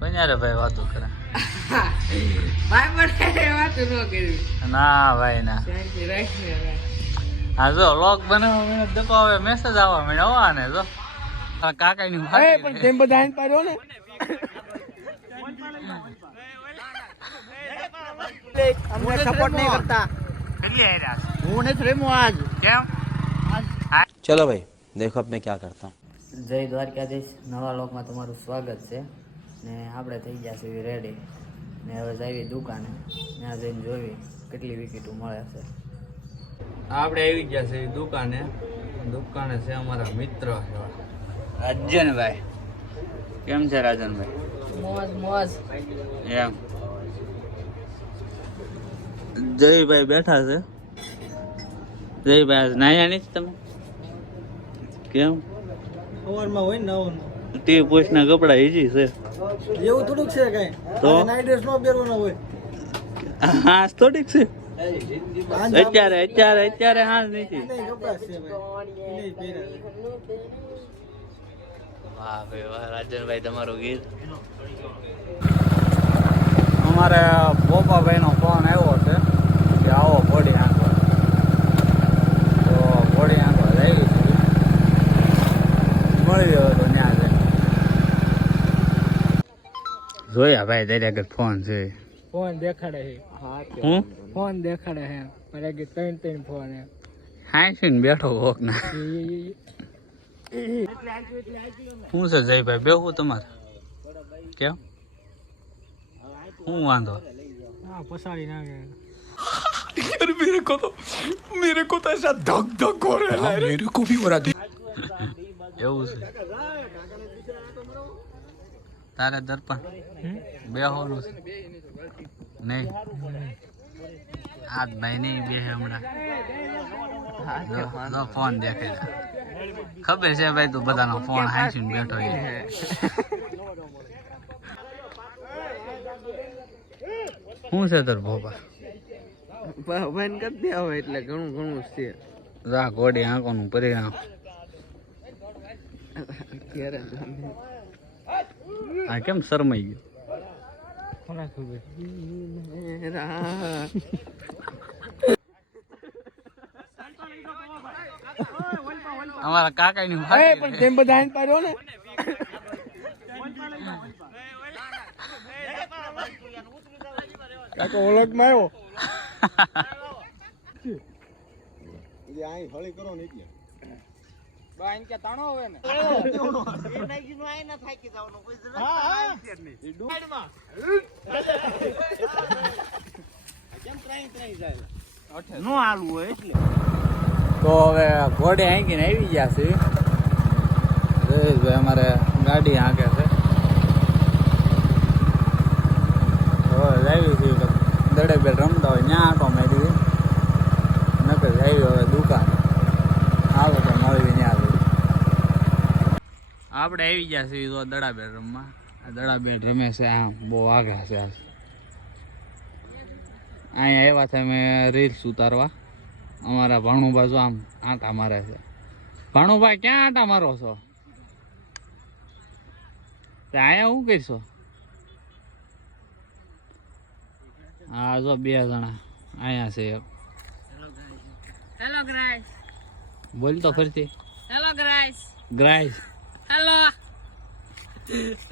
કોઈને ભાઈ વાતો કરે ભાઈ મને વાતો ન કરી ના ભાઈ ના શાંતિ રાખને ભાઈ હા જો લોક બનાવવા મને દકો હવે મેસેજ આવવા મને આવા ને જો કાકાની એ પણ તેમ બધા આન પાડ્યો ને અમને સપોર્ટ નહીં કરતા કેટલી આયરા હું નથી રમ્યો આજ કેમ चलो भाई देखो अब मैं क्या करता हूँ। જય દ્વારકાધીશ નવા લોકમાં તમારું સ્વાગત છે ને આપણે થઈ ગયા છીએ રેડી ને હવે જઈએ દુકાને ત્યાં જઈને જોઈ કેટલી વિકેટો મળે છે. આપણે આવી ગયા છે દુકાને છે અમારા મિત્ર રાજનભાઈ. કેમ છે રાજનભાઈ? મોજ મોજ એમ જયભાઈ બેઠા છે. જયભાઈ નાયા નથી તમે? કેમ સવારમાં હોય ને તે પોસ્ટના કપડા ઈજી છે એવું થોડુંક છે કઈ તો નાઈટ ડ્રેસ નો પહેરવાનો હોય હા થોડીક છે અત્યારે હા નથી. નહીં કપડા છે ભાઈ નહીં પહેર્યા વાહ ભાઈ વાહ રાજનભાઈ તમારું ગીત. અમારે પોપાભાઈ નો ફોન આવ્યો છે કે આવો ઘોડી આંકવા, તો ઘોડી આંકવા જઈ છે મળી ગયો તો ત્યાં છે. જોયા ભાઈ દરેક ફોન છે. ફોન દેખાડે છે હું ફોન દેખાડે છે મારે કે ત્રણ ફોન છે હાંસીને બેઠો કોક ના. શું છે જયભાઈ બેહું તમારે? કેમ શું વાંધો? હા પસાડી નાખે यार मेरे को तो ऐसा धक धक हो रहा है, मेरे को भी हो रहा है. એવું છે તારે દર્પણ બેહવાનું છે નહીં? આજ ભાઈ નહીં બે હમણાં જો ફોન દેખે છે. ખબર છે ભાઈ તું બધાનો ફોન હાંસીને બેઠો છે. શું છે તાર ભોપા? બંધ કરી દે હવે એટલે ઘણું ઘણું છે રા ઘોડી આંકોનું પરિણામ. આ કેમ શરમાઈ ગયો? કોના ખબર અમારા કાકાની પણ તેમ બધા આન પાડ્યો ને કાકા ઓળખ માં આવ્યો નો હાલવું હોય એટલે તો હવે ઘોડે હાંકીને આવી ગયા છે. જયેશભાઈ અમારે ગાડી હાંકે છે. હવે આવી છે દડે બે રમતા હોય ત્યાં આંટો મારી નકર આવી હવે દુકાન આવે તો મળી ત્યાં આપણે આવી ગયા છીએ તો દડાબેટ રમવા. આ દડાબેટ રમે છે આમ બહુ આગળ છે. અહીંયા આવ્યા છે અમે રીલ્સ ઉતારવા. અમારા ભાણું બાજુ આમ આંટા મારે છે. ભાણુભાઈ ક્યાં આંટા મારો છો? અહીંયા શું કરશો? હા જો બે જણા અહીંયા છે. હેલો ગાઈસ બોલ તો ફરીથી. હેલો ગાઈસ ગ્રાઈસ હેલો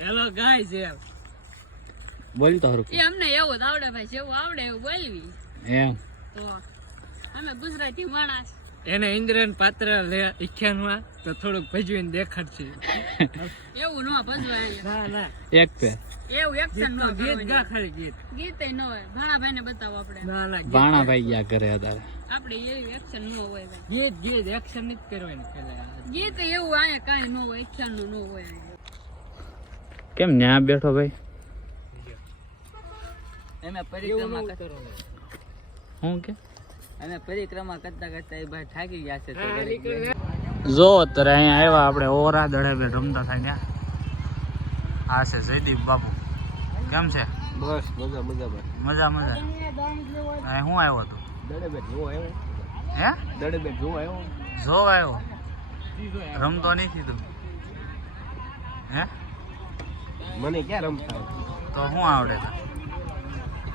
હેલો ગાઈસ બોલ તો હરખું. એ અમને એવું જ આવડે ભાઈ જેવું આવડે એવું બોલવી એમ તો અમે ગુજરાતી માણસ એને ઇન્દ્રન પાત્ર ઈખ્યાનમાં તો થોડુંક ભજવીને દેખાડશે. એવું ન ભજવાય ના ના એક પે એવું એક્શન ન ગીત ગા ખાલી ગીત. ગીત ન હોય ભાણાભાઈ ને બતાવો આપણે ના ના ભાણાભાઈ ગયા કરે અત્યારે. આપણે એવી એક્શન ન હોય ભાઈ ગીત ગીત એક્શન નથી કરવાની પેલા. ગીત એવું અહીંયા કાંઈ ન હોય એક્શન નું ન હોય કેમ ન્યા બેઠો ભાઈ? અમે પરિક્રમા હું કે અમે પરિક્રમા કરતા કરતા એ ભાઈ થાકી ગયા છે તો ઘડીક જો અત્યારે અહીંયા આવ્યા આપણે ઓરા દડે બે રમતા થાય ત્યાં. આ છે જયદીપ બાપુ. કેમ છે? बस मजा मजा भाई. મજા મજા. અહીં હું આવ્યો હતો? दड़े बैठ जो आयो. હે दड़े बैठ जो आयो. જો આવ્યો રમતો નથી તું? હે મને ક્યાં રમતા તો શું આવડે તો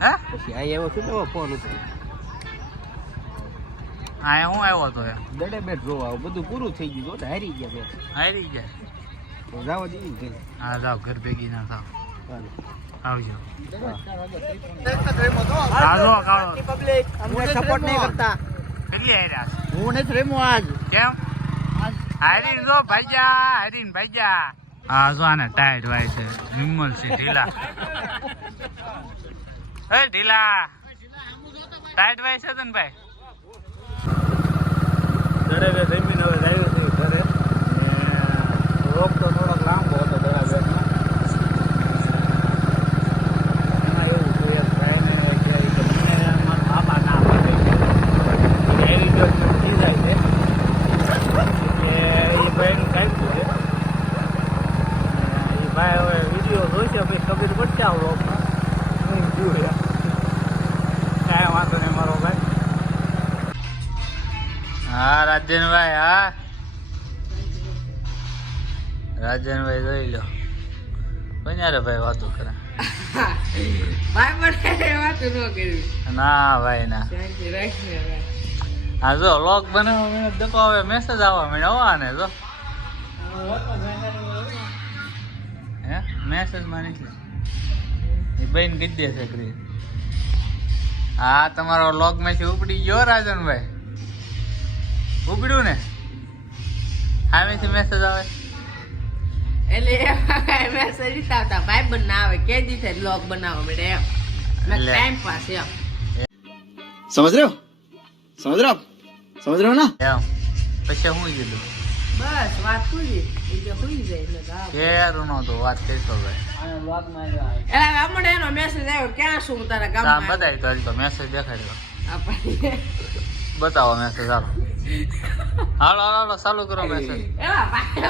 હે પછી અહીંયા એવો શું નવો ફોન ઉપર આ હું આવ્યો તો એમ દડે બેટ જોવા આવું બધું પૂરું થઈ ગયું તો હારી ગયા મેં હારી ગયા તો જાવ દીધી ઘરે. હા જાઓ ઘર ભેગી ના થાવ હાલો. આવજો કાળો કાળો પબ્લિક અમને સપોર્ટ નહીં કરતા. કેટલી હાર્યા છે? હું નથી રમ્યો આજ. કેમ હારીને જો ભાઈજા હારીને ભાઈજા હા જો આને ટાઈટ વાય છે વિમલ છે ઢીલા એ ઢીલા ટાઈટ વાય છે તને ભાઈ ઘરે બે જમીન હવે આવ્યો છે ઘરે રોપ તો થોડોક લાંબો હતો દડા બેટમાં એમાં એવું હતું એક ભાઈને કે મને મારા બાપા ના પાડે એવી જો થઈ જાય છે કે એ ભાઈનું કાઢ્યું છે એ ભાઈ હવે વિડીયો જોઈશે પછી ખબર પડશે આ વ્લોગમાં હું જોયા કાંઈ વાંધો નહીં મારો ભાઈ હા રાજનભાઈ હા રાજનભાઈ જોઈ લો કોઈને ભાઈ વાતો કરે ના ભાઈ ના હા જો લોક બનાવવા દેખો હવે મેસેજ આવવા મળ્યો આને જો હે મેસેજ માં નથી એ બેન કીધી દેશે કરી હા તમારો લોક માંથી ઉપડી ગયો રાજનભાઈ ઉપડ્યું ને સામેથી મેસેજ આવે એટલે મેસેજ આવતા ભાઈ બન ના આવે કે દી થાય બ્લોગ બનાવવા મળે એમ ટાઈમ પાસ એમ समझ रहे हो ना એમ પછી હું કીધું બસ વાત પૂરી એટલે હોઈ જાય એટલે ગાવ કેરું નહોતું વાત કરશો ભાઈ એટલે હમણાં એનો મેસેજ આવ્યો ક્યાં છું હું તારા આમ ગામમાં બતાવી તો હજી તો મેસેજ દેખાડ્યો આપણને બતાવો મેસેજ હાલો હાલો હાલો હાલો ચાલુ કરો મેસેજ એલા ભાઈ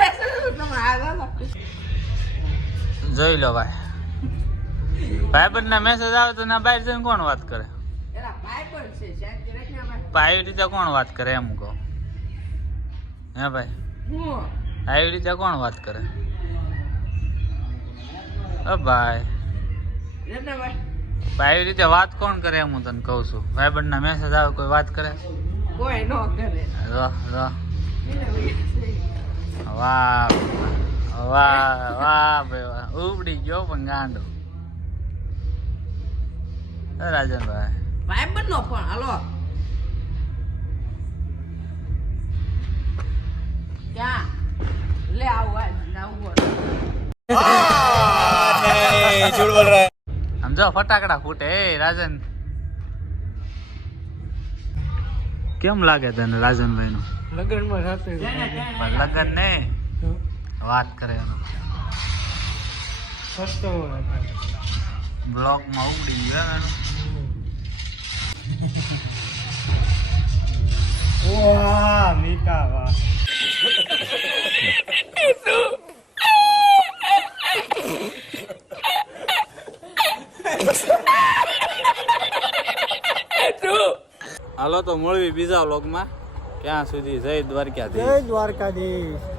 મેસેજ તમે આગળ જોઈ લો ભાઈ ભાઈબંધ ના મેસેજ આવે તો ના બહાર જઈને કોણ વાત કરે એલા ભાઈ પણ છે શાંતિ રાખને ભાઈ આવી રીતે કોણ વાત કરે એમ કહો હે ભાઈ હું આવી રીતે કોણ વાત કરે ભાઈ એટલે ભાઈ આવી રીતે વાત કોણ કરે એમ હું તને કહું છું ભાઈબંધ ના મેસેજ આવે કોઈ વાત કરે કોઈ ન કરે વાહ વાહ વાહ વાહ ભાઈ વાહ ઉપડી ગયો પણ ગાંડો રાજનભાઈ ભાઈ બન નો ફોન હાલો ક્યાં લે આવું સમજો ફટાકડા ફૂટે એ રાજન કેમ લાગે તને રાજનભાઈ નું લગ્નમાં સાથે લગન ને વાત કરે ફરતો બ્લોક માં ઉગડી ગયો એનું. વાહ મીઠા વાહ હાલો તો મળવી બીજા વ્લોગમાં ક્યાં સુધી જય દ્વારકાધીશ જય દ્વારકાધીશ.